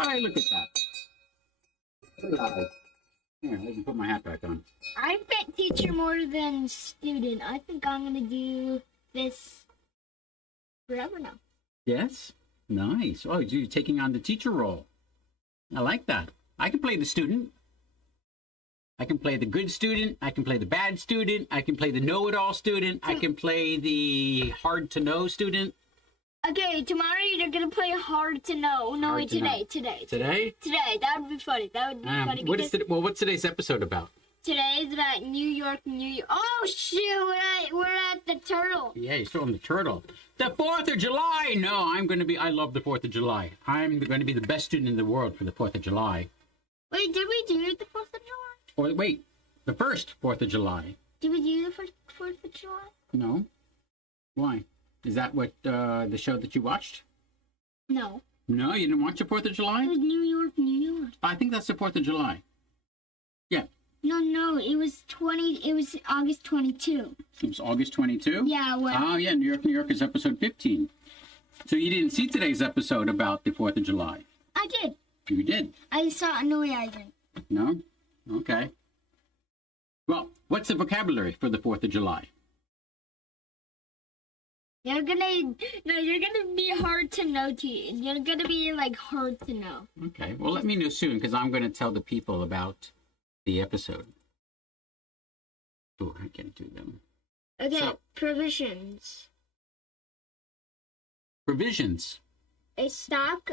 Hey, look at that. Here, let me put my hat back on. I bet teacher more than student. I think I'm gonna do this forever now. Yes? Nice. Oh, you're taking on the teacher role. I like that. I can play the student. I can play the good student. I can play the bad student. I can play the know-it-all student. I can play the hard-to-know student. Okay, tomorrow you're gonna play hard to know. No, Hard to know. today. Today? Today. That would be funny. That would be funny. What's today's episode about? Today's at New York. Oh shoot! We're at the turtle. Yeah, you're still on the turtle. The 4th of July! No, I love the 4th of July. I'm going to be the best student in the world for the 4th of July. Wait, did we do the 4th of July? Or wait, the first 4th of July. Did we do the first 4th of July? No. Why? Is that what the show that you watched? No. No, you didn't watch the 4th of July? It was New York, New York. I think that's the 4th of July. Yeah. No, it was August 22. It was August 22? Yeah, well. Oh, yeah, New York is episode 15. So you didn't see today's episode about the 4th of July? I did. You did? I saw it. No, I didn't. No? Okay. Well, what's the vocabulary for the 4th of July? You're gonna be hard to know You're gonna be like hard to know. Okay, well, let me know soon because I'm going to tell the people about the episode. Oh, I can't do them. Okay, So- provisions. Provisions. A stock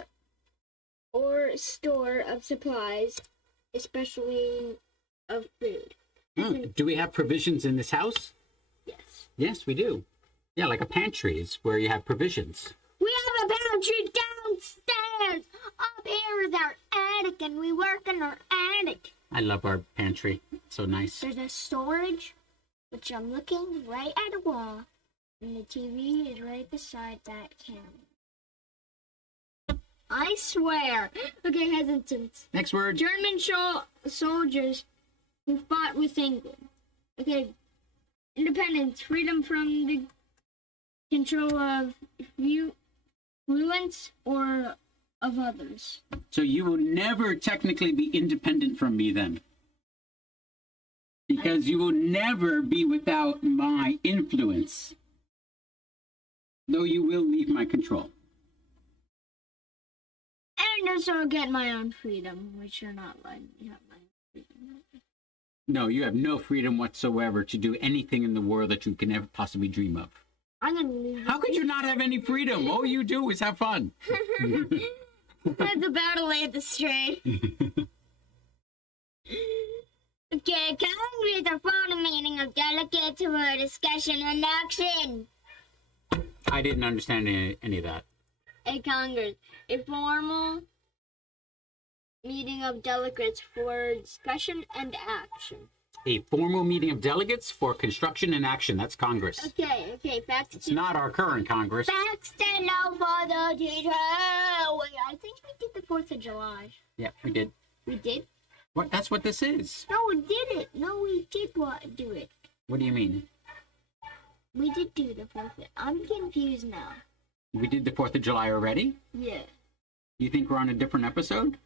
or store of supplies, especially of food. Do we have provisions in this house? Yes. Yes, we do. Yeah, like a pantry is where you have provisions. We have a pantry downstairs. Up here is our attic, and we work in our attic. I love our pantry. It's so nice. There's a storage, which I'm looking right at a wall, and the TV is right beside that camera. I swear. Okay, hesitance. Next word. German soldiers who fought with England. Okay, independence, freedom from the control of influence or of others. So you will never technically be independent from me then. Because you will never be without my influence. Though you will leave my control. And also get my own freedom, which you're not letting me have my own freedom. No, you have no freedom whatsoever to do anything in the world that you can ever possibly dream of. I'm gonna leave. How could you not have any freedom? All you do is have fun. That's about to lay the straight. Okay, Congress are phone a meeting of delegates for a discussion and action. I didn't understand any of that. A Congress, a formal meeting of delegates for discussion and action. A formal meeting of delegates for construction and action. That's Congress. Okay, facts. It's not our current Congress. Facts to know for the teacher. Wait, I think we did the 4th of July. Yeah, we did. We did? What? That's what this is. No, we did it. No, we did do it. What do you mean? We did do the 4th. I'm confused now. We did the 4th of July already? Yeah. You think we're on a different episode?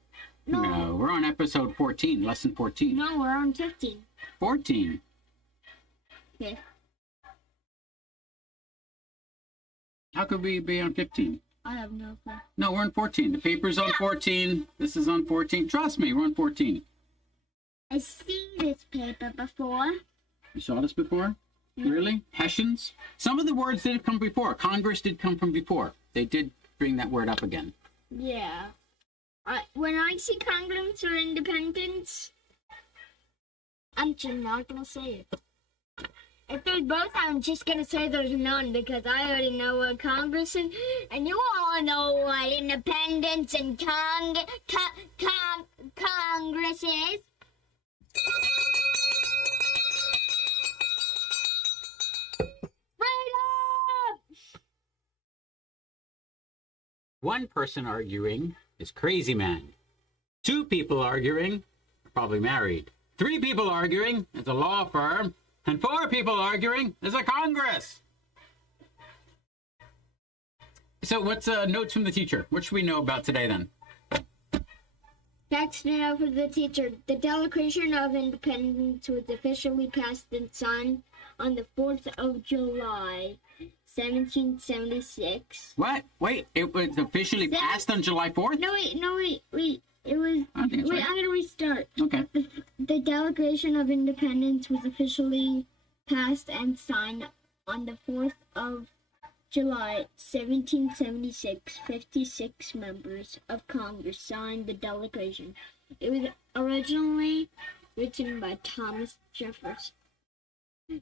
No. We're on episode 14, lesson 14. No, we're on 15. 14. Okay. How could we be on 15? I have no clue. No, we're on 14. The paper's on 14. This is on 14. Trust me, we're on 14. I've seen this paper before. You saw this before? No. Really? Hessians? Some of the words did come before. Congress did come from before. They did bring that word up again. Yeah. When I see Congress or independence, I'm just not going to say it. If there's both, I'm just going to say there's none because I already know what Congress is. And you all know what independence and Congress is. One person arguing is crazy man. Two people arguing are probably married. Three people arguing is a law firm. And four people arguing is a Congress. So what's notes from the teacher? What should we know about today then? Facts to know for the teacher. The Declaration of Independence was officially passed and signed on the 4th of July, 1776. What? Wait, it was officially passed on July 4th? No, wait. It was. I think it's Wait, right. I'm gonna restart. Okay. The Declaration of Independence was officially passed and signed on the 4th of July, 1776. 56 members of Congress signed the Declaration. It was originally written by Thomas Jefferson.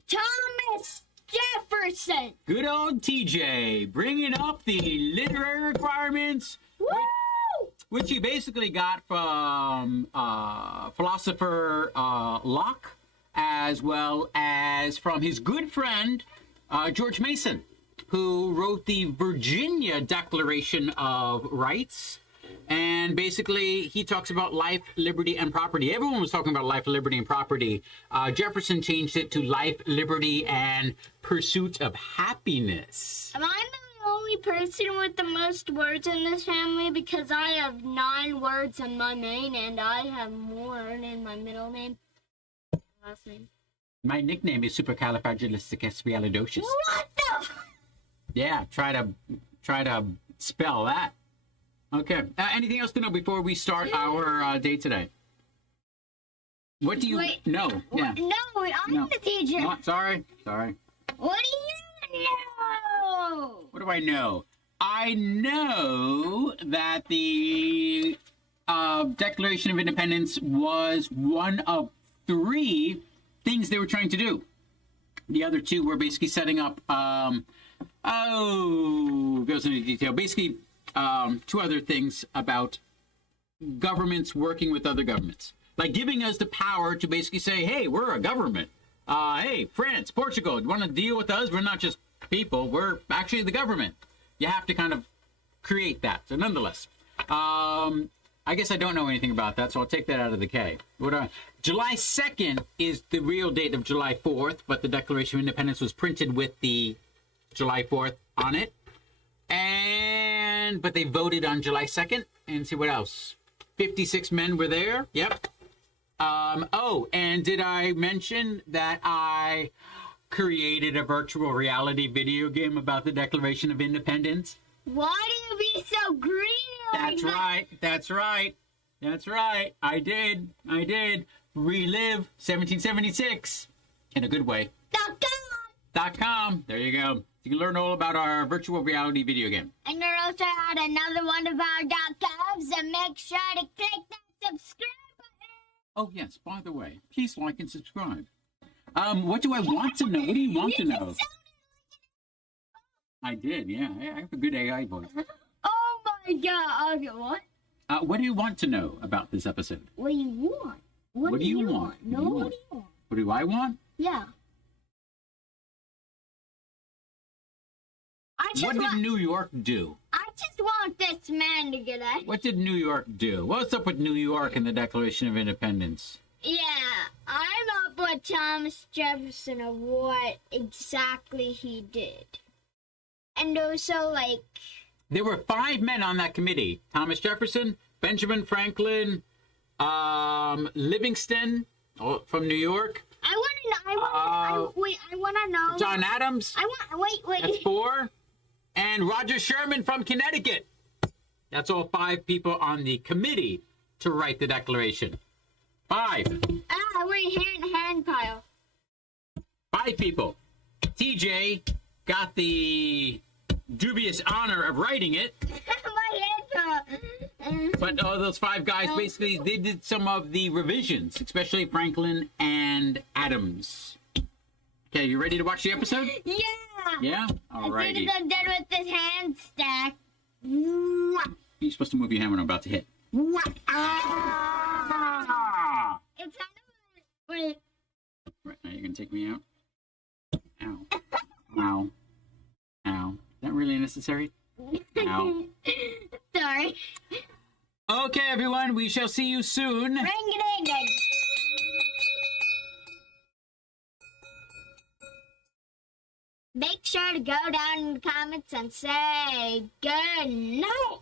Thomas Jefferson! Good old TJ, bringing up the literary requirements, Woo! which he basically got from philosopher Locke, as well as from his good friend George Mason, who wrote the Virginia Declaration of Rights. And basically, he talks about life, liberty, and property. Everyone was talking about life, liberty, and property. Jefferson changed it to life, liberty, and pursuit of happiness. Am I the only person with the most words in this family? Because I have 9 words in my main, and I have more in my middle name. Last name. My nickname is Supercalifragilisticexpialidocious. What the? Yeah, try to spell that. Okay. Anything else to know before we start our day today? What do you know? Yeah. No, I'm the teacher. No, sorry. What do you know? What do I know? I know that the Declaration of Independence was one of 3 things they were trying to do. The other 2 were basically setting up, goes into detail. Basically, 2 other things about governments working with other governments. Like giving us the power to basically say, hey, we're a government. Hey, France, Portugal, do you want to deal with us? We're not just people. We're actually the government. You have to kind of create that. So nonetheless, I guess I don't know anything about that, so I'll take that out of the K. July 2nd is the real date of July 4th, but the Declaration of Independence was printed with the July 4th on it. But they voted on July 2nd. And see what else? 56 men were there. Yep. And did I mention that I created a virtual reality video game about the Declaration of Independence? Why do you be so greedy like that? That's right. I did. Relive 1776 in a good way. .com. There you go. You can learn all about our virtual reality video game. And there also had another one of our .coms, so make sure to click that subscribe button. Oh, yes. By the way, please like and subscribe. What do I want to know? What do you want to know? I did, yeah. I have a good AI voice. Oh my god. Okay, what? What do you want to know about this episode? What do you want? What do you want? No, what do you want? What do I want? Yeah. What did New York do? I just want this man to get out. What did New York do? What's up with New York and the Declaration of Independence? Yeah, I'm up with Thomas Jefferson of what exactly he did. And also, like... There were 5 men on that committee. Thomas Jefferson, Benjamin Franklin, Livingston from New York. I want to know. John Adams. Wait. That's 4. And Roger Sherman from Connecticut. That's all 5 people on the committee to write the Declaration. 5. Wait, hand pile. 5 people. TJ got the dubious honor of writing it. My hand pile. But all those 5 guys, basically, they did some of the revisions, especially Franklin and Adams. Okay, you ready to watch the episode? Yeah. Yeah? All right. As soon as I'm done with this hand stack. You're supposed to move your hand when I'm about to hit. Ah! It's kind of... Wait. Right, now you're going to take me out. Ow. Ow. Ow. Is that really necessary? Ow. Sorry. Okay, everyone, we shall see you soon. Ring-a-ding-ding. Make sure to go down in the comments and say good night.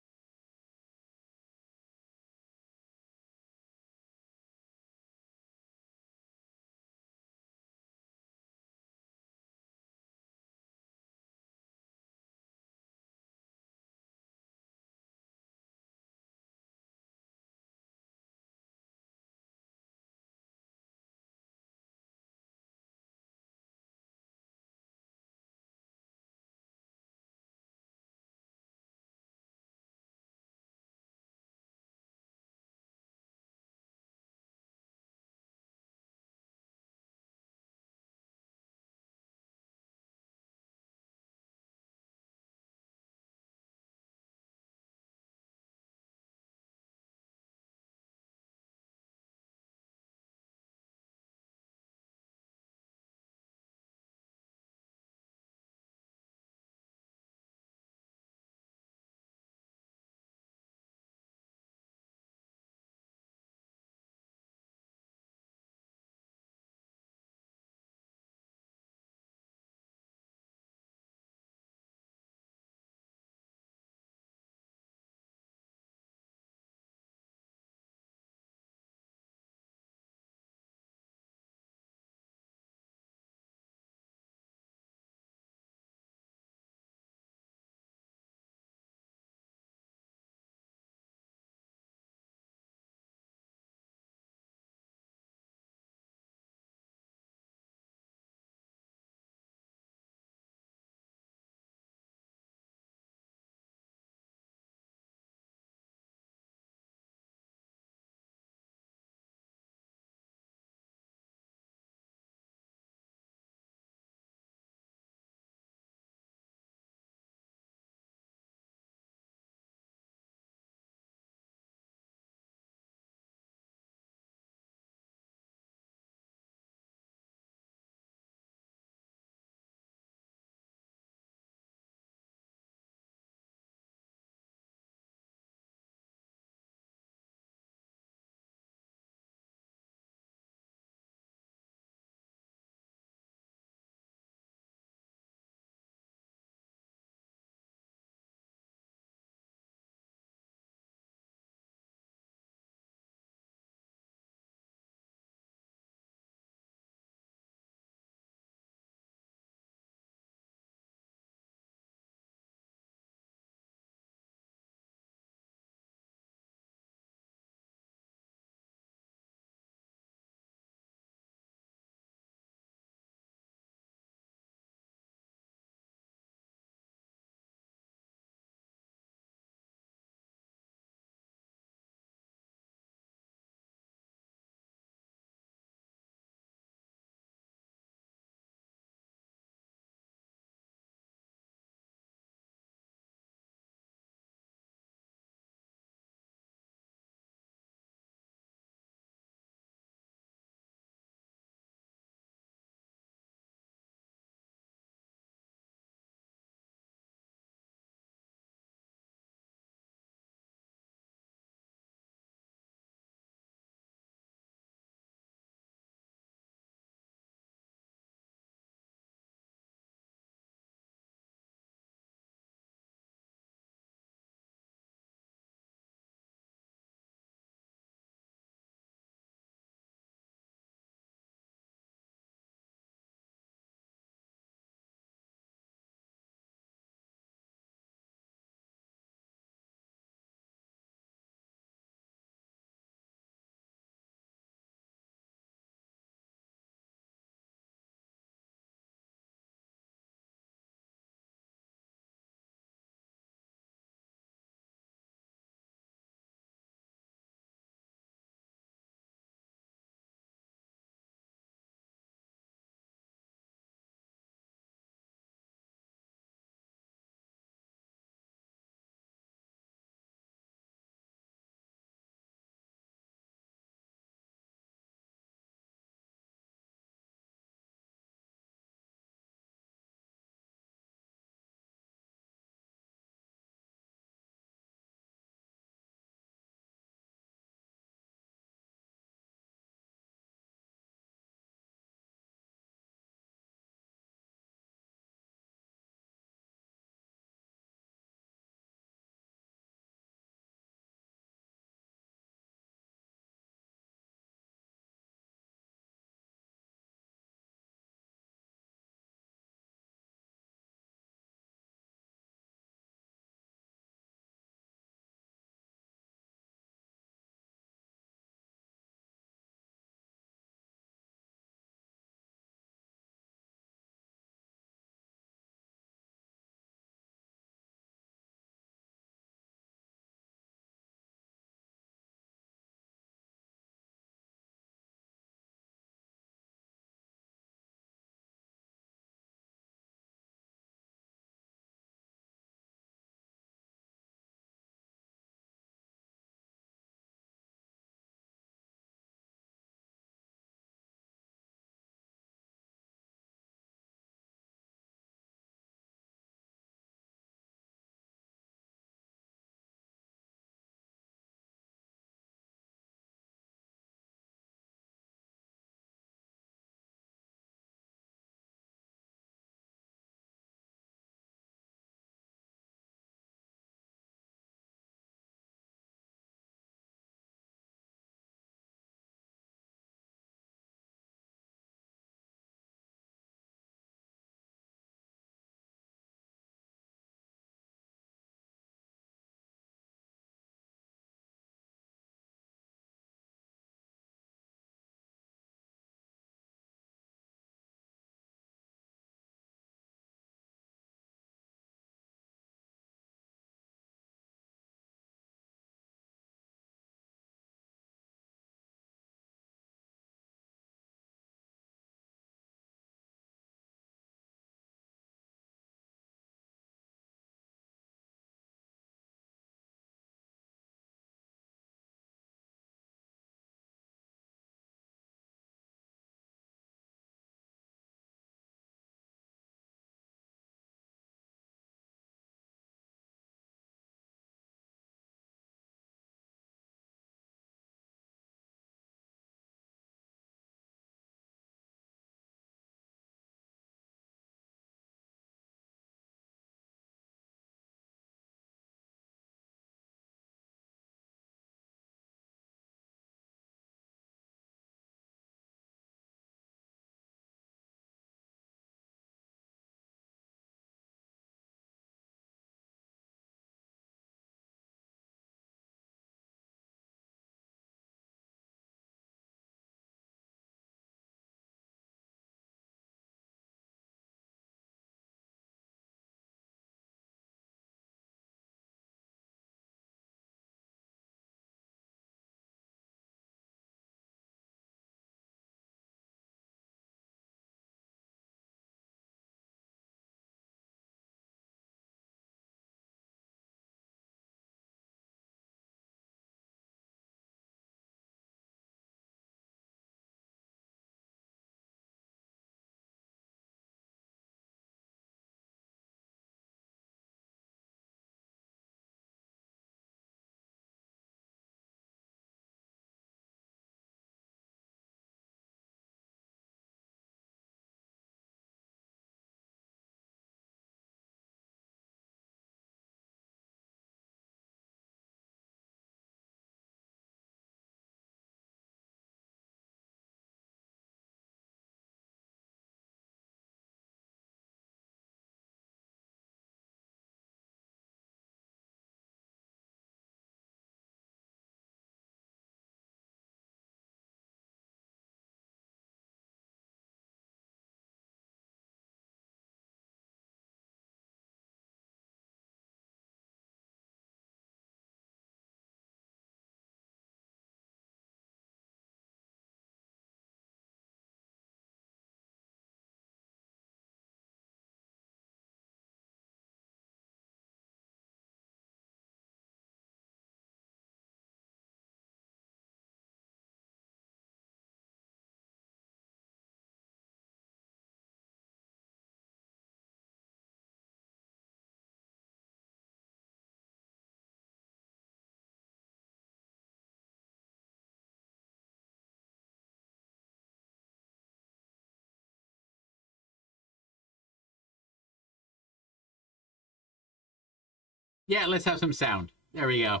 Yeah, let's have some sound. There we go.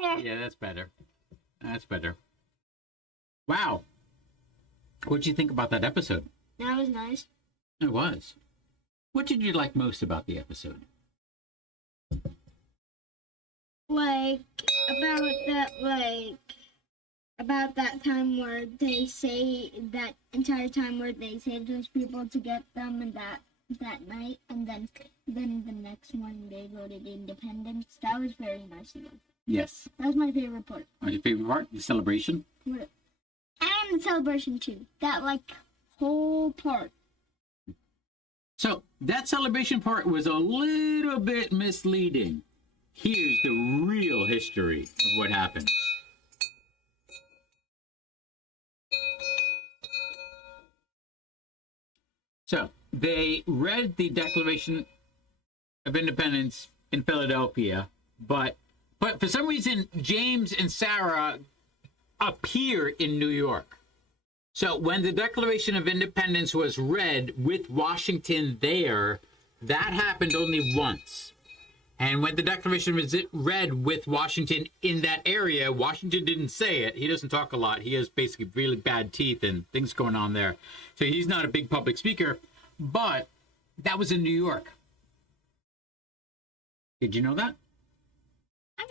Yeah. Yeah, that's better. That's better. Wow. What'd you think about that episode? That was nice. It was. What did you like most about the episode? Like about that time where they say that entire time where they saved those people to get them and that night, and then the next morning they voted independence. That was very nice of them. Yes. That was my favorite part. What was your favorite part? The celebration? And the celebration too. That like whole part. So that celebration part was a little bit misleading. Here's the real history of what happened. So they read the Declaration of Independence in Philadelphia, but for some reason James and Sarah appear in New York. So when the Declaration of Independence was read with Washington there, that happened only once. And when the Declaration was read with Washington in that area, Washington didn't say it. He doesn't talk a lot. He has basically really bad teeth and things going on there. So he's not a big public speaker. But that was in New York. Did you know that?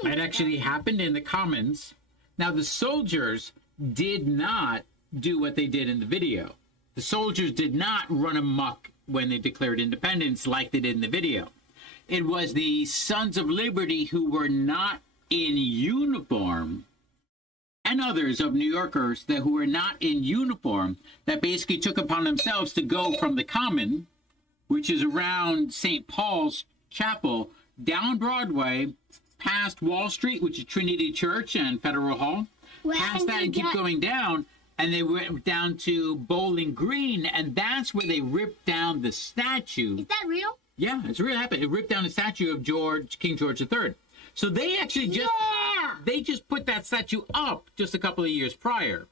That actually happened in the Commons. Now, the soldiers did not do what they did in the video. The soldiers did not run amok when they declared independence like they did in the video. It was the Sons of Liberty who were not in uniform, and others of New Yorkers who were not in uniform, that basically took upon themselves to go from the Common, which is around St. Paul's Chapel, down Broadway, past Wall Street, which is Trinity Church and Federal Hall, past that and keep going down, and they went down to Bowling Green, and that's where they ripped down the statue. Is that real? Yeah, it's really happened. It ripped down the statue of King George III. So they actually just put that statue up just a couple of years prior.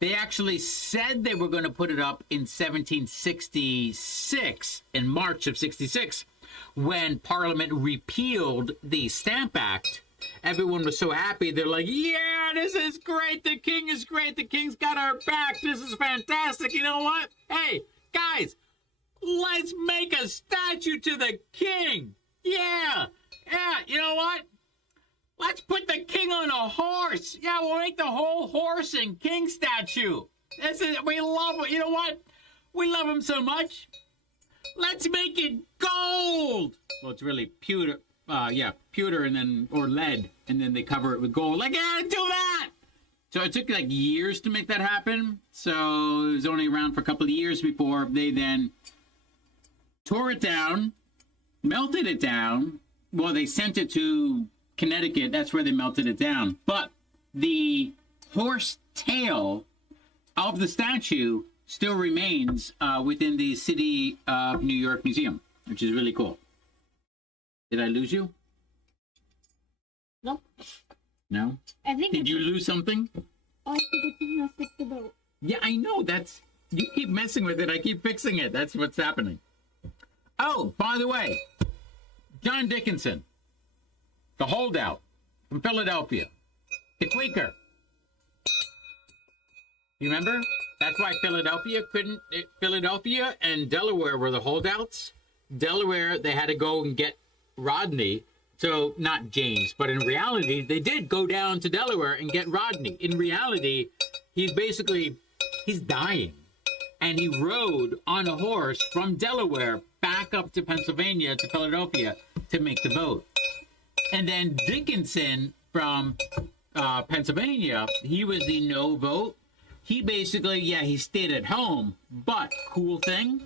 They actually said they were going to put it up in 1766, in March of 66, when Parliament repealed the Stamp Act. Everyone was so happy. They're like, yeah, this is great. The king is great. The king's got our back. This is fantastic. You know what? Hey, guys, let's make a statue to the king. Yeah. Yeah, you know what? Let's put the king on a horse. Yeah, we'll make the whole horse and king statue. We love it. You know what? We love him so much. Let's make it gold. Well, it's really pewter. Pewter and then, or lead, and then they cover it with gold. Like, yeah, do that. So it took like years to make that happen. So it was only around for a couple of years before they then tore it down, melted it down. Well, they sent it to Connecticut. That's where they melted it down. But the horse tail of the statue still remains within the City of New York Museum, which is really cool. Did I lose you? Nope. No? Did you lose something? I think it's gonna fix the boat. Yeah, I know. You keep messing with it. I keep fixing it. That's what's happening. Oh, by the way, John Dickinson, the holdout from Philadelphia, the Quaker. You remember? That's why Philadelphia and Delaware were the holdouts. Delaware, they had to go and get Rodney. So, not James, but in reality, they did go down to Delaware and get Rodney. In reality, he's dying. And he rode on a horse from Delaware back up to Pennsylvania, to Philadelphia, to make the vote. And then Dickinson from Pennsylvania, he was the no vote. He basically, he stayed at home, but cool thing,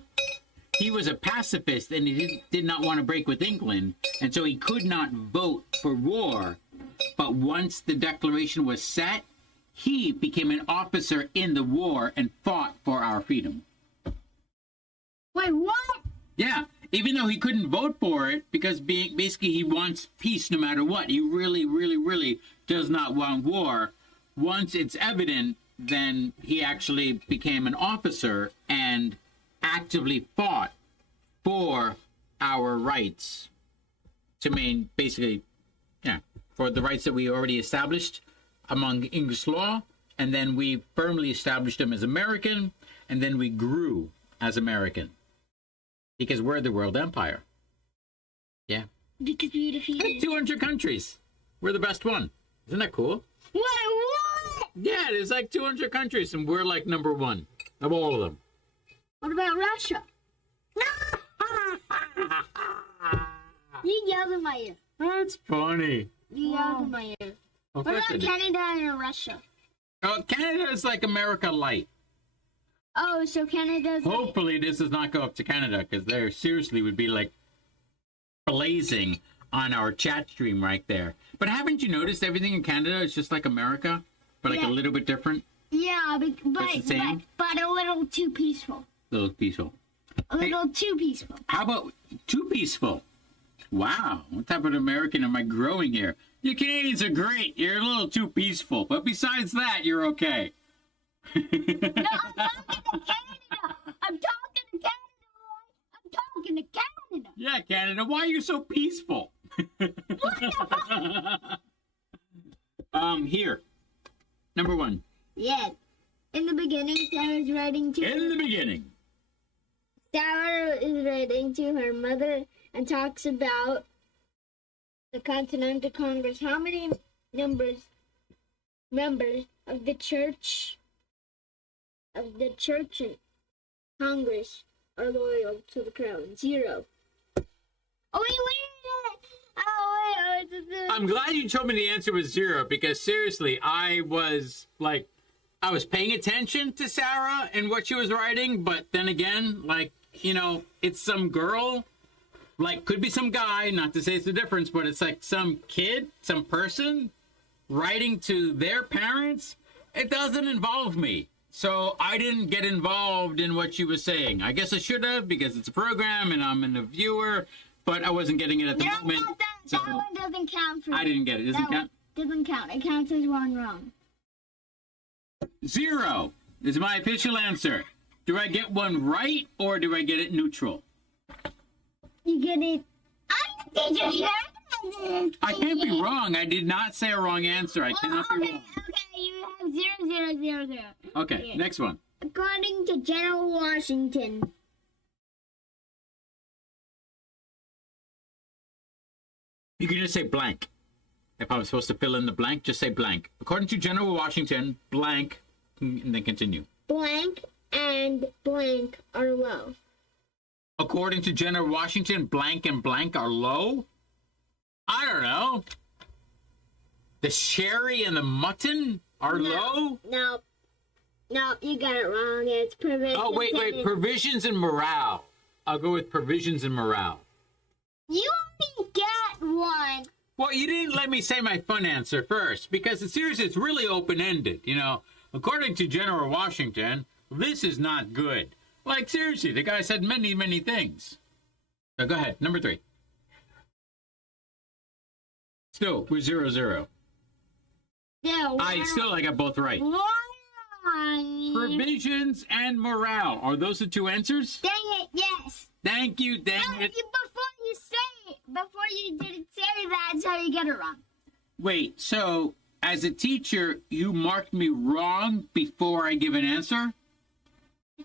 he was a pacifist and he did not want to break with England, and so he could not vote for war. But once the declaration was set, he became an officer in the war and fought for our freedom. Wait, what? Yeah, even though he couldn't vote for it, because basically he wants peace no matter what. He really, really, really does not want war. Once it's evident, then he actually became an officer and actively fought for our rights. to mean basically, yeah, for the rights that we already established among English law, and then we firmly established them as American, and then we grew as American because we're the world empire. Yeah. Because we defeated 200 countries. We're the best one. Isn't that cool? What? Yeah, there's like 200 countries, and we're like number one of all of them. What about Russia? You yelled in my ear. That's funny. You yelled in my ear. Of What course I about did. Canada and Russia? Oh, Canada is like America light. Oh, so Canada's like, Hopefully, this does not go up to Canada, because they seriously would be like blazing on our chat stream right there. But haven't you noticed everything in Canada is just like America, but like Yeah. a little bit different, yeah, the same? but a little too peaceful. a little peaceful. A little too peaceful. How about too peaceful? Wow, what type of American am I growing here? You Canadians are great. You're a little too peaceful, but besides that, you're okay. No, I'm talking to Canada. I'm talking to Canada. I'm talking to Canada. Yeah, Canada, why are you so peaceful? Here. Number one. Yes. In the beginning, Sarah's writing to In the beginning. Sarah is writing to her mother and talks about the Continental Congress. How many members of the church and Congress are loyal to the crown? 0. Oh wait. I'm glad you told me the answer was 0, because seriously, I was paying attention to Sarah and what she was writing, but then again, it's some girl, could be some guy, not to say it's the difference, but it's like some kid, some person writing to their parents. It doesn't involve me. So I didn't get involved in what she was saying. I guess I should have, because it's a program and I'm a viewer, but I wasn't getting it at the moment. That one doesn't count for I didn't get it. Doesn't count? Doesn't count. It counts as one wrong. 0 is my official answer. Do I get one right, or do I get it neutral? You get it. I'm the teacher here. I can't be wrong. I did not say a wrong answer. I cannot be wrong. Okay, you have 0, 0, 0, 0. Okay, next one. According to General Washington. You can just say blank. If I'm supposed to fill in the blank, just say blank. According to General Washington, blank, and then continue. Blank and blank are low. According to General Washington, blank and blank are low? I don't know. The sherry and the mutton are low? No, you got it wrong. It's provisions. Oh, wait. Provisions and morale. I'll go with provisions and morale. You only get one. Well, you didn't let me say my fun answer first, because it's really open-ended, According to General Washington, this is not good. Seriously, the guy said many, many things. So go ahead, number 3. Still, we're 0, 0. Yeah, I got both right. Why? Provisions and morale. Are those the 2 answers? Dang it, yes. Thank you, dang it. Before you didn't say that, so you get it wrong. Wait, so as a teacher, you marked me wrong before I give an answer?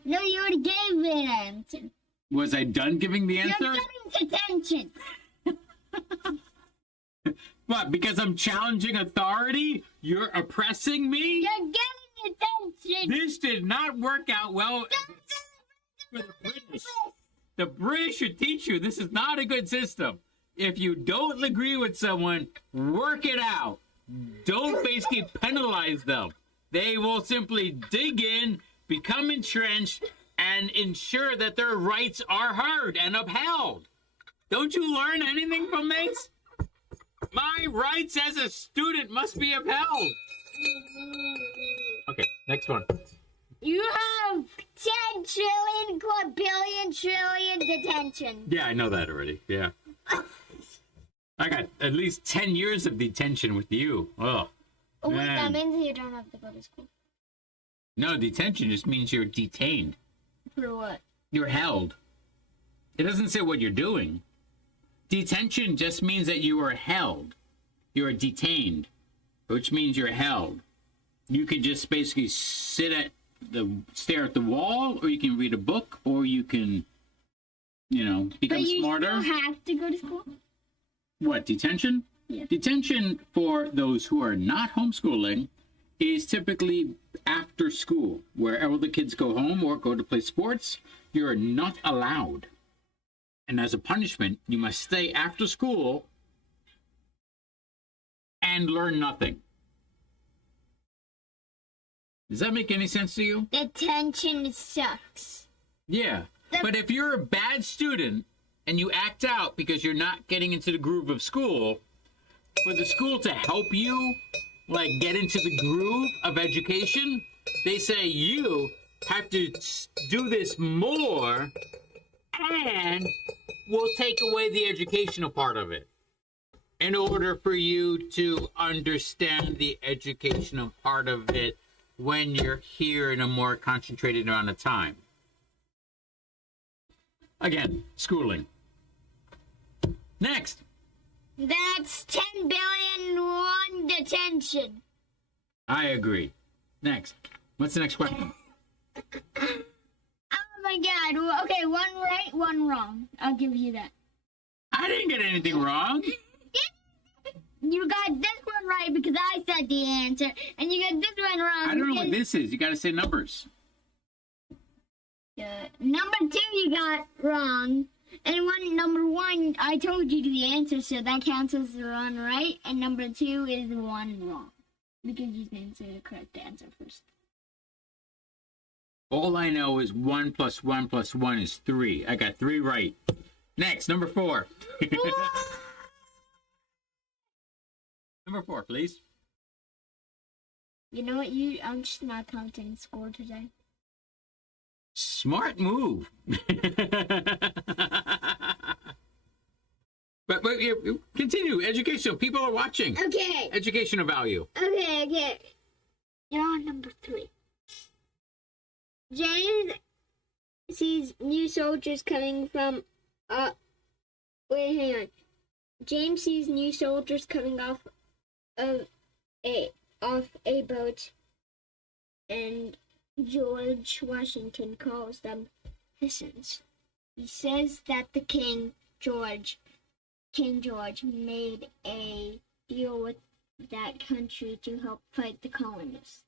No, you already gave an answer. Was I done giving the answer? You're getting detention. What, because I'm challenging authority? You're oppressing me? You're getting detention. This did not work out well for the British. The British should teach you this is not a good system. If you don't agree with someone, work it out. Don't basically penalize them. They will simply dig in, become entrenched, and ensure that their rights are heard and upheld. Don't you learn anything from this? My rights as a student must be upheld. Okay, next one. You have 10 trillion, quadrillion, trillion detention. Yeah, I know that already. Yeah. I got at least 10 years of detention with you. Oh, Oh, wait, man. that means you don't have to go to school. No, detention just means you're detained. For what? You're held. It doesn't say what you're doing. Detention just means that you are held. You are detained, which means you're held. You could just basically stare at the wall, or you can read a book, or you can, become smarter. But you still have to go to school? What, detention? Yeah. Detention for those who are not homeschooling is typically after school, where all the kids go home or go to play sports. You're not allowed. And as a punishment, you must stay after school and learn nothing. Does that make any sense to you? Detention sucks. Yeah. But if you're a bad student and you act out because you're not getting into the groove of school, for the school to help you, get into the groove of education, they say you have to do this more, and we'll take away the educational part of it in order for you to understand the educational part of it when you're here in a more concentrated amount of time. Again, schooling. Next. That's 10 billion won detention. I agree. Next. What's the next question? Oh my god. Well, okay, one right, one wrong. I'll give you that. I didn't get anything wrong. You got this one right because I said the answer, and you got this one wrong. I don't know what this is. You got to say numbers. Number 2 you got wrong. And number 1, I told you the answer, so that counts as one right. And number 2 is one wrong. Because you didn't say the correct answer first. All I know is 1 plus 1 plus 1 is 3. I got 3 right. Next, number 4. Number 4, please. You know what? I'm just not counting score today. Smart move. but continue. Educational. People are watching. Okay. Educational value. Okay. You're on number 3. James sees new soldiers coming from. Wait, hang on. James sees new soldiers coming off a boat, and George Washington calls them Hessians. He says that the King George, made a deal with that country to help fight the colonists.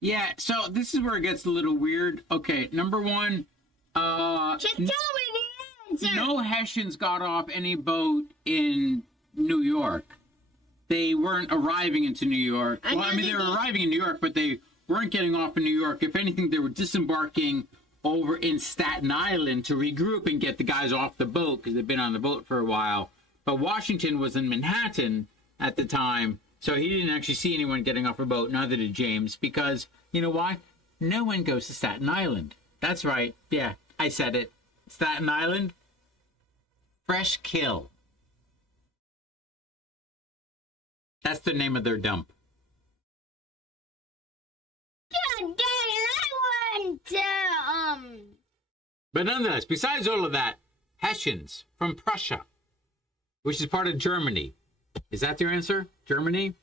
Yeah, so this is where it gets a little weird. Okay, number 1. Just tell me the answer! No Hessians got off any boat in New York. They weren't arriving into New York. They were arriving in New York, but they weren't getting off in New York. If anything, they were disembarking over in Staten Island to regroup and get the guys off the boat because they've been on the boat for a while. But Washington was in Manhattan at the time, so he didn't actually see anyone getting off a boat, neither did James, because, you know why? No one goes to Staten Island. That's right. Yeah, I said it. Staten Island, fresh kill. That's the name of their dump. God dang it, I want to, But nonetheless, besides all of that, Hessians from Prussia, which is part of Germany. Is that your answer? Germany?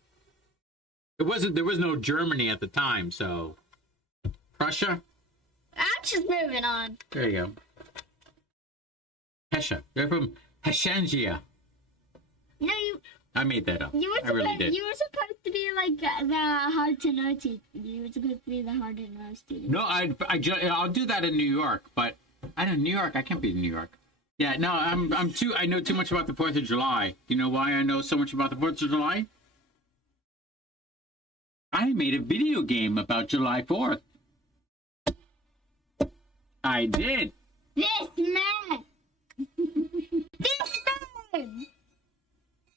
There was no Germany at the time, so Prussia? I'm just moving on. There you go. Hessia. They're from Hessiangia. No, I made that up. You were I really did. You were supposed to be like the hard to know teacher. You were supposed to be the hard to know student. No, I'll do that in New York, but I don't. New York. I can't be in New York. Yeah, no, I know too much about the 4th of July. You know why I know so much about the 4th of July? I made a video game about July 4th. I did. This man! This man!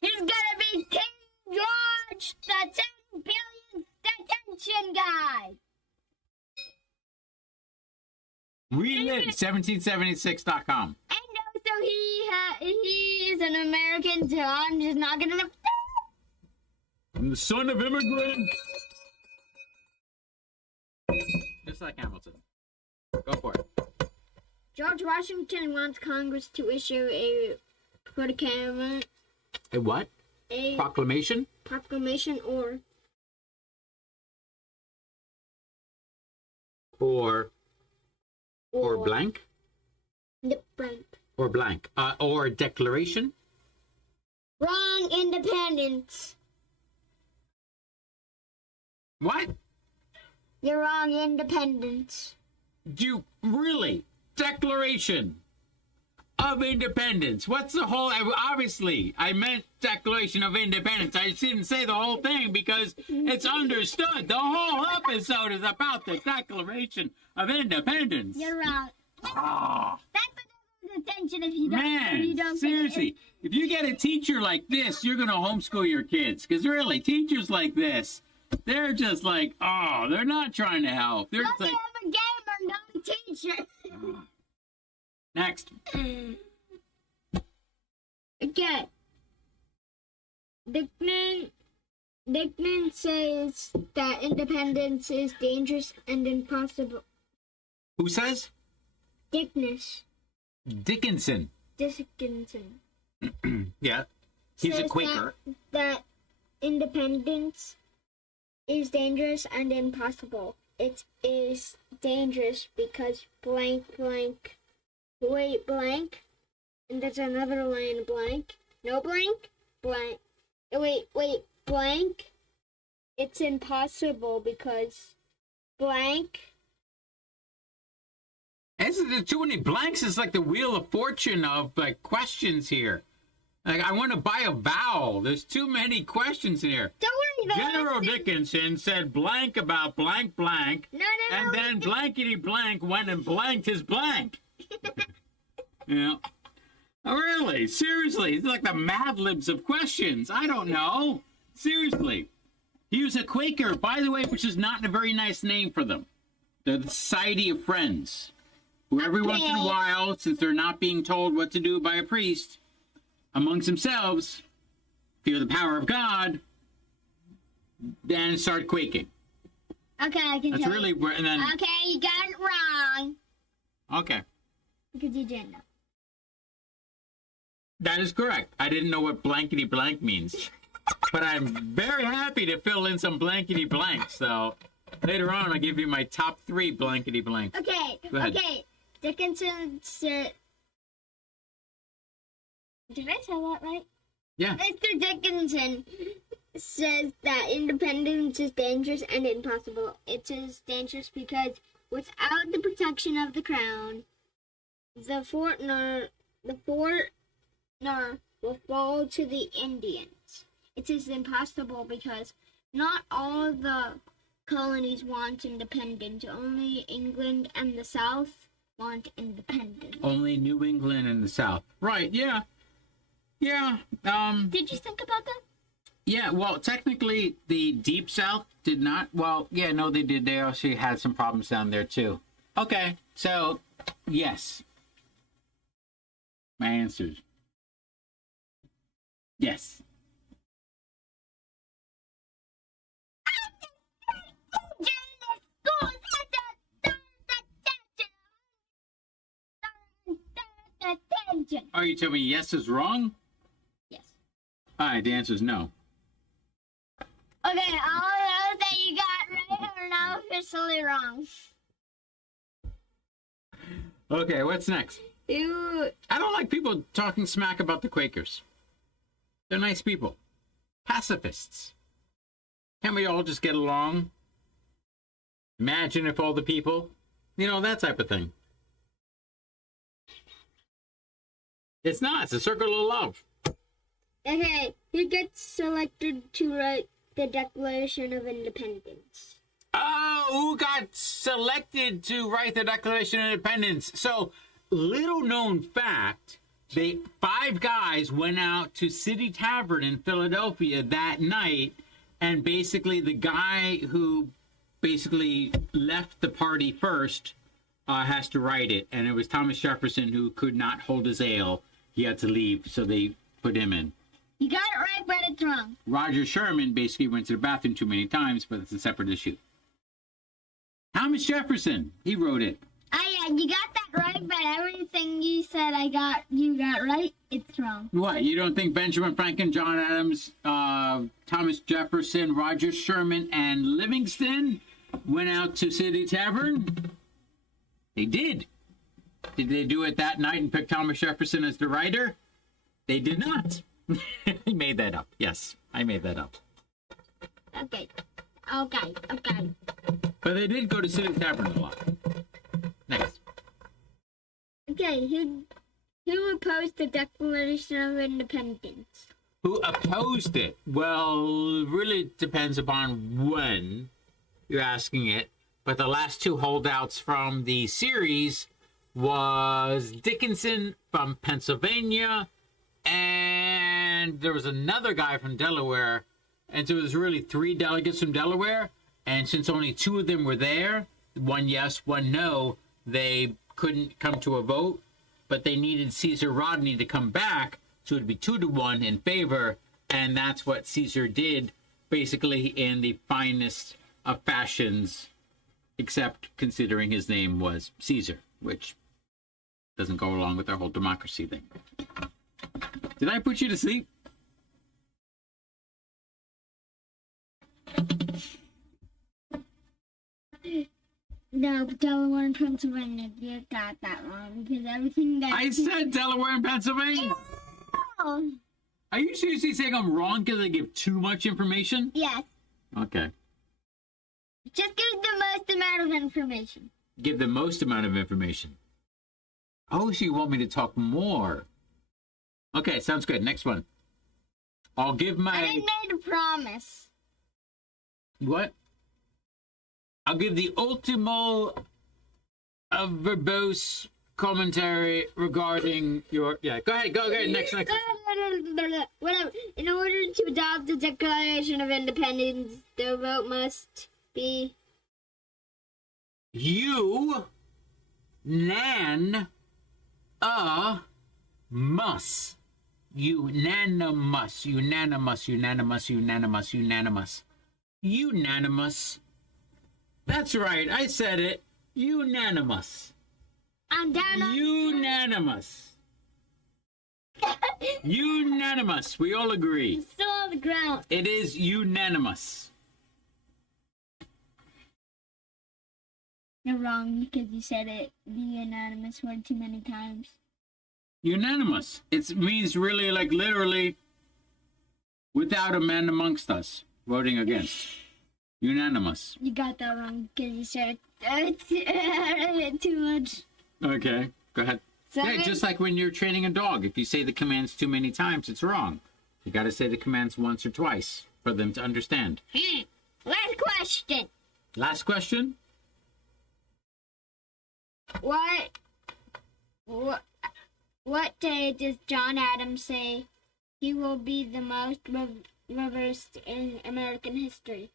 He's gonna be King George, the 10 billion detention guy! Relive1776.com. And also he is an American, so I'm just not gonna... I'm the son of immigrants. Just like Hamilton. Go for it. George Washington wants Congress to issue a proclamation. A what? A Proclamation? proclamation or Or blank? blank. Or blank. Or declaration? Wrong. Independence. What? You're wrong. Independence. You really? Declaration of Independence. What's the whole? Obviously, I meant Declaration of Independence. I didn't say the whole thing because it's understood. The whole episode is about the Declaration of Independence. You're wrong. Oh, That's the attention if you don't. man, if you don't seriously. If you get a teacher like this, you're going to homeschool your kids. Because really, teachers like this, they're just like, oh, they're not trying to help. They're just Get it. like, I'm a gamer, not a teacher. next. Okay. Dickman says that independence is dangerous and impossible. Who says? Dickinson. Dickinson Yeah. He's a says Quaker. that independence is dangerous and impossible. It is dangerous because blank, wait, blank, and there's another line blank. No blank, blank. Wait, blank. It's impossible because blank. Isn't there too many blanks? It's like the Wheel of Fortune of like questions here. Like I want to buy a vowel. There's too many questions in here. Don't worry, General Dickinson said blank about blank blank, No. and then blankety blank went and blanked his blank. Yeah. Oh, really? Seriously? It's like the Mad Libs of questions. I don't know. Seriously. He was a Quaker, by the way, which is not a very nice name for them. They're the Society of Friends, who every once in a while, since they're not being told what to do by a priest, amongst themselves, feel the power of God, then start quaking. Okay, I can That's tell really you. where, and then, Okay, you got it wrong. okay. Because you didn't know. That is correct. I didn't know what blankety blank means. But I'm very happy to fill in some blankety blanks. So later on, I'll give you my top 3 blankety blanks. Okay, Go ahead. okay. Dickinson said... Did I say that right? Yeah. Mr. Dickinson says that independence is dangerous and impossible. It is dangerous because without the protection of the crown, the foreigner will fall to the Indians. It is impossible because not all the colonies want independence. Only England and the South want independence. Only New England and the South. Right, yeah. Yeah. Did you think about that? Yeah, well, technically, the Deep South did not. Well, yeah, no, they did. They actually had some problems down there, too. Okay, so, yes. My answers. Yes. Oh, you tell me yes is wrong? Yes. All right, the answer is no. Okay, all those that you got right are now officially wrong. Okay, what's next? You. I don't like people talking smack about the Quakers. They're nice people. Pacifists. Can't we all just get along? Imagine if all the people, you know, that type of thing. It's not. It's a circle of love. Okay, you get selected to write the Declaration of Independence. Oh, who got selected to write the Declaration of Independence? So, little known fact, 5 guys went out to City Tavern in Philadelphia that night, and basically the guy who basically left the party first has to write it, and it was Thomas Jefferson who could not hold his ale. He had to leave, so they put him in. You got it right, but it's wrong. Roger Sherman basically went to the bathroom too many times, but it's a separate issue. Thomas Jefferson, he wrote it. Oh yeah, you got that that right, but everything you said you got right, it's wrong. What? You don't think Benjamin Franklin, John Adams, Thomas Jefferson, Roger Sherman, and Livingston went out to City Tavern? They did. Did they do it that night and pick Thomas Jefferson as the writer? They did not. I made that up. Yes, I made that up. Okay. But they did go to City Tavern a lot. Next. Okay, who opposed the Declaration of Independence? Who opposed it? Well, it really depends upon when you're asking it. But the last two holdouts from the series was Dickinson from Pennsylvania, and there was another guy from Delaware. And so it was really 3 delegates from Delaware. And since only 2 of them were there, 1 yes, 1 no, they couldn't come to a vote. But they needed Caesar Rodney to come back, so it would be 2-1 in favor. And that's what Caesar did, basically in the finest of fashions, except considering his name was Caesar, which doesn't go along with our whole democracy thing. Did I put you to sleep? No, Delaware and Pennsylvania, you got that wrong because everything that I said Delaware and Pennsylvania. Oh. Are you seriously saying I'm wrong because I give too much information? Yes. Okay. Just give the most amount of information. Give the most amount of information. Oh, so you want me to talk more? Okay, sounds good. Next one. I'll give my... I made a promise. What? I'll give the ultimo verbose commentary regarding your... Yeah, go ahead. Next. Whatever. In order to adopt the Declaration of Independence, the vote must be... Unanimous. That's right. I said it. Unanimous. I'm down on Unanimous. Unanimous. We all agree. It's still on the ground. It is unanimous. You're wrong because you said it, the unanimous word, too many times. Unanimous. It means really, like, literally, without a man amongst us voting against. Unanimous. You got that wrong because you said it too much. Okay, go ahead. Yeah, just like when you're training a dog. If you say the commands too many times, it's wrong. You got to say the commands once or twice for them to understand. Last question. Last question? What day does John Adams say he will be the most reversed in American history?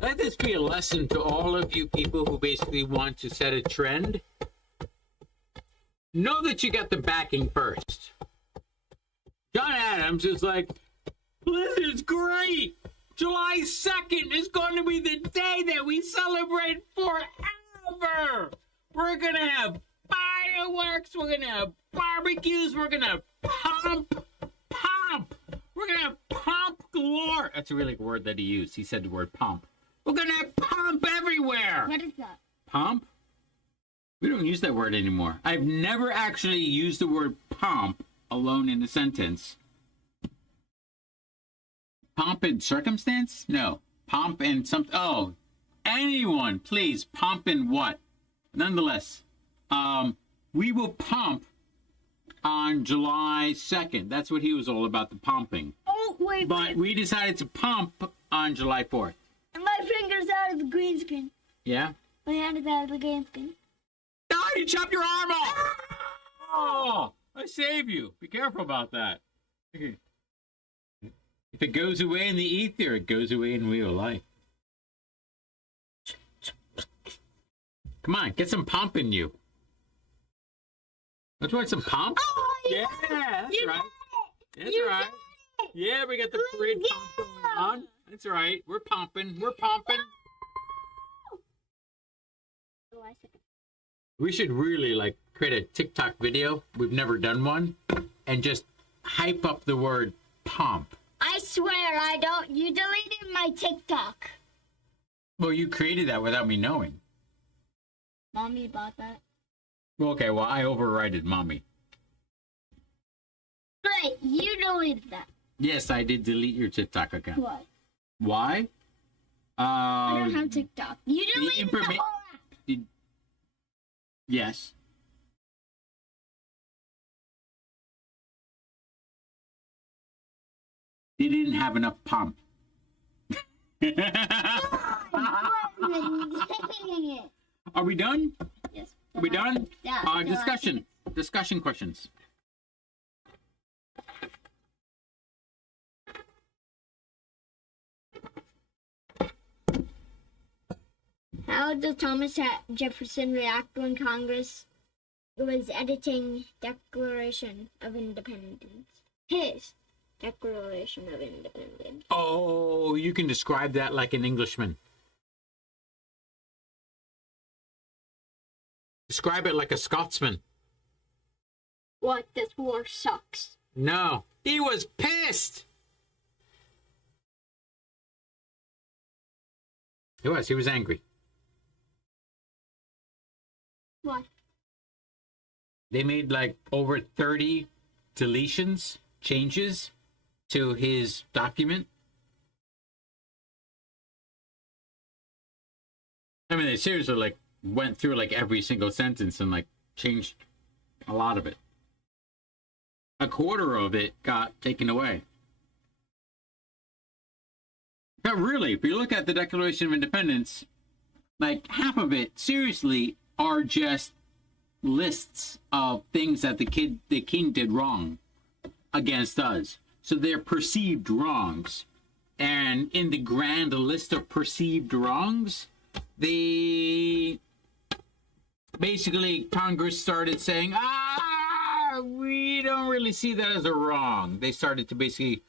Let this be a lesson to all of you people who basically want to set a trend. Know that you got the backing first. John Adams is like, this is great. July 2nd is going to be the day that we celebrate forever. We're going to have fireworks. We're going to have barbecues. We're going to pump. We're going to pump galore. That's a really good word that he used. He said the word pump. We're going to pump everywhere. What is that? Pump? We don't use that word anymore. I've never actually used the word pomp alone in a sentence. Pomp in circumstance? No. Pomp in some... Oh, anyone, please. Pomp in what? Nonetheless, we will pump on July 2nd. That's what he was all about, the pumping. Oh, wait. But we decided to pump on July 4th. And my finger's out of the green screen. Yeah? My hand is out of the green screen. Oh, you chopped your arm off! Oh, I save you. Be careful about that. If it goes away in the ether, it goes away in real life. Come on, get some pomp in you. Don't you want some pomp? Oh, yeah, that's right. That's right. Yeah, we got the parade pomp going on. That's right. We're pumping. We're pumping. We should really like create a TikTok video. We've never done one, and just hype up the word pomp. I swear I don't. You deleted my TikTok. Well, you created that without me knowing. Mommy bought that. Okay, well, I overrided mommy. Great, you deleted that. Yes, I did delete your TikTok account. Why? Why? I don't have TikTok. You deleted the whole app. Yes. They didn't have enough pomp. Are we done? Yes. Are we done? Yeah. Discussion. Discussion questions. How did Thomas Jefferson react when Congress was editing Declaration of Independence? His Declaration of Independence. Oh, you can describe that like an Englishman. Describe it like a Scotsman. What? This war sucks. No, he was pissed. He was angry. Why? They made like over 30 deletions, changes to his document. I mean, they seriously like went through like every single sentence and like changed a lot of it. A quarter of it got taken away. But really, if you look at the Declaration of Independence, like half of it, seriously, are just lists of things that the king did wrong against us. So they're perceived wrongs. And in the grand list of perceived wrongs, they basically, Congress started saying, we don't really see that as a wrong. They started to basically,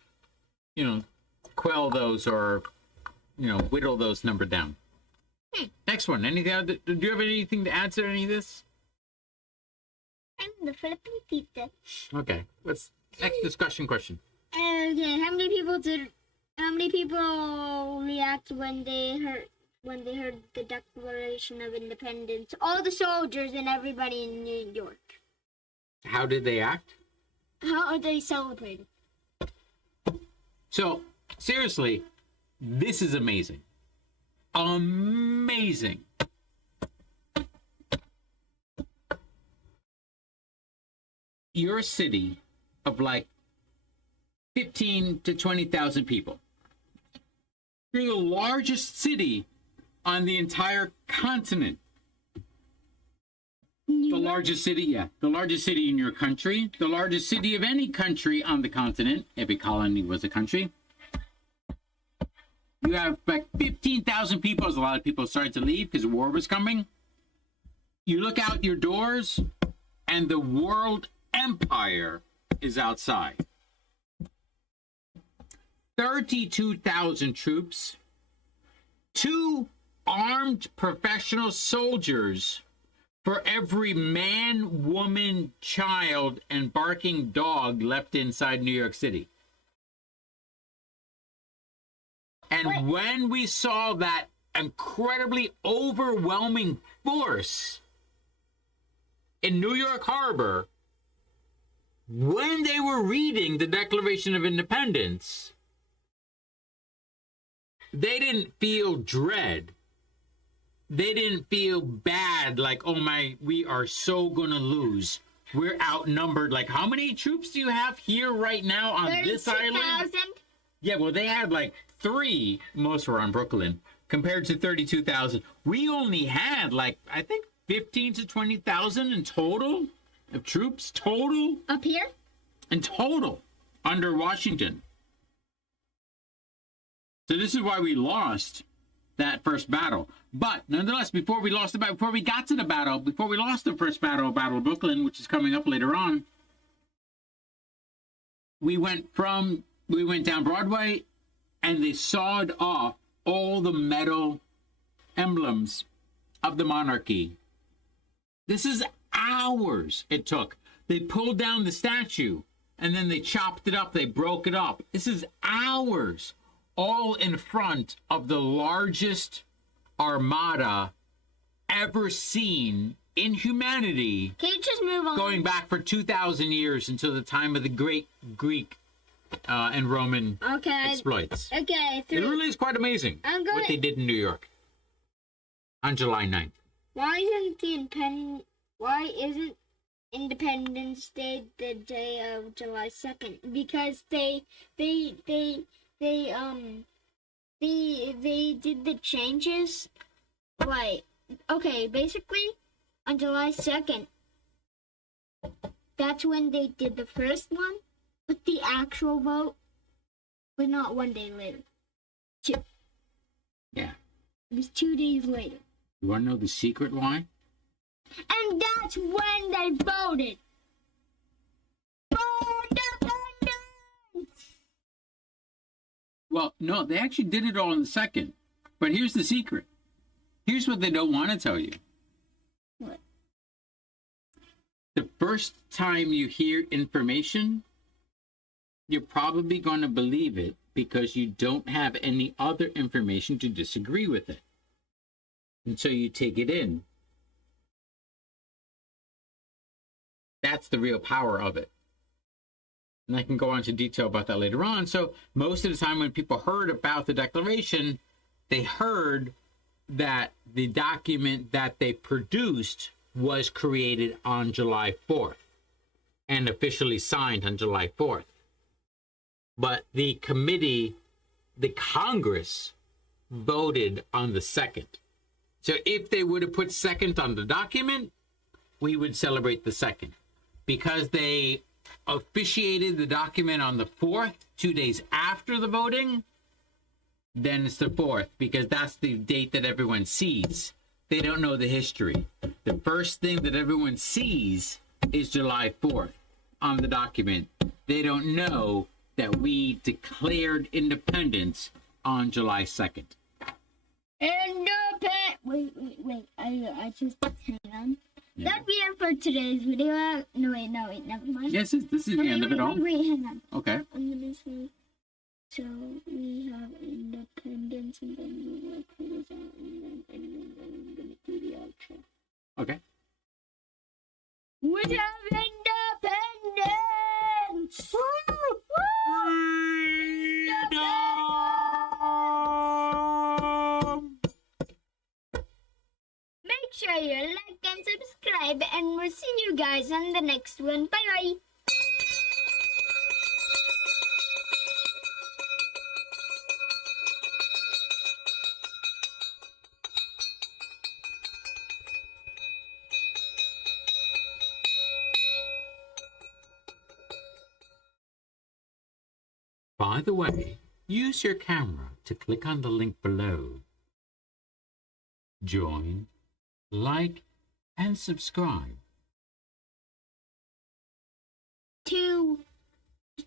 quell those or, whittle those number down. Next one. Anything? Do you have anything to add to any of this? I'm the Philippine pizza. Okay. What's next discussion question? Okay. How many people react when they heard the Declaration of Independence? All the soldiers and everybody in New York. How did they act? How are they celebrated? So, seriously, this is amazing. Amazing. You're a city of like 15 to 20,000 people. You're the largest city on the entire continent. The largest city, yeah. The largest city in your country. The largest city of any country on the continent. Every colony was a country. You have like 15,000 people, as a lot of people started to leave because war was coming. You look out your doors, and the world empire is outside. 32,000 troops, 2 armed professional soldiers for every man, woman, child, and barking dog left inside New York City. And when we saw that incredibly overwhelming force in New York Harbor, when they were reading the Declaration of Independence, they didn't feel dread. They didn't feel bad, like, oh my, we are so gonna lose. We're outnumbered. Like, how many troops do you have here right now on this island? 32,000? Yeah, well, they had like 3, most were on Brooklyn, compared to 32,000. We only had like, I think 15 to 20,000 in total of troops, total. Up here? In total, under Washington. So this is why we lost that first battle. But nonetheless, before we lost the battle, before we got to the battle, before we lost the first battle, Battle of Brooklyn, which is coming up later on, we went down Broadway, and they sawed off all the metal emblems of the monarchy This is hours it took. They pulled down the statue and then they chopped it up. They broke it up. This is hours, all in front of the largest armada ever seen in humanity. Can you just move on? Going back for 2,000 years until the time of the great Greek and Roman exploits. Okay. It really is quite amazing what they did in New York on July 9th. Why isn't Independence Day the day of July 2nd? Because they did the changes. Like, okay, basically on July 2nd, that's when they did the first one, but the actual vote was not one day later. 2. Yeah. It was 2 days later. You want to know the secret why? And that's when they voted. For independence! Well, no, they actually did it all in the second. But here's the secret. Here's what they don't want to tell you. What? The first time you hear information, you're probably going to believe it because you don't have any other information to disagree with it. And so you take it in. That's the real power of it. And I can go into detail about that later on. So most of the time when people heard about the Declaration, they heard that the document that they produced was created on July 4th and officially signed on July 4th. But the committee, the Congress, voted on the 2nd. So if they would have put 2nd on the document, we would celebrate the 2nd. Because they officiated the document on the 4th, 2 days after the voting, then it's the 4th, because that's the date that everyone sees. They don't know the history. The first thing that everyone sees is July 4th on the document. They don't know that we declared independence on July 2nd. Wait. I just hang on. Yeah. That'd be it for today's video. No, wait, never mind. Yes, this is the end of it all. Wait, hang on. Okay. I'm gonna say, so we have independence, and then we will close out, and then I'm gonna do the outro. Okay. We have independence! Make sure you like and subscribe, and we'll see you guys on the next one. Bye bye. By the way, use your camera to click on the link below. Join, like, and subscribe. To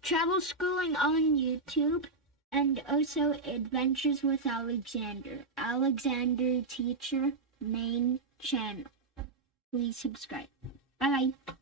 Travel Schooling on YouTube, and also Adventures with Alexander. Alexander Teacher main channel. Please subscribe. Bye bye.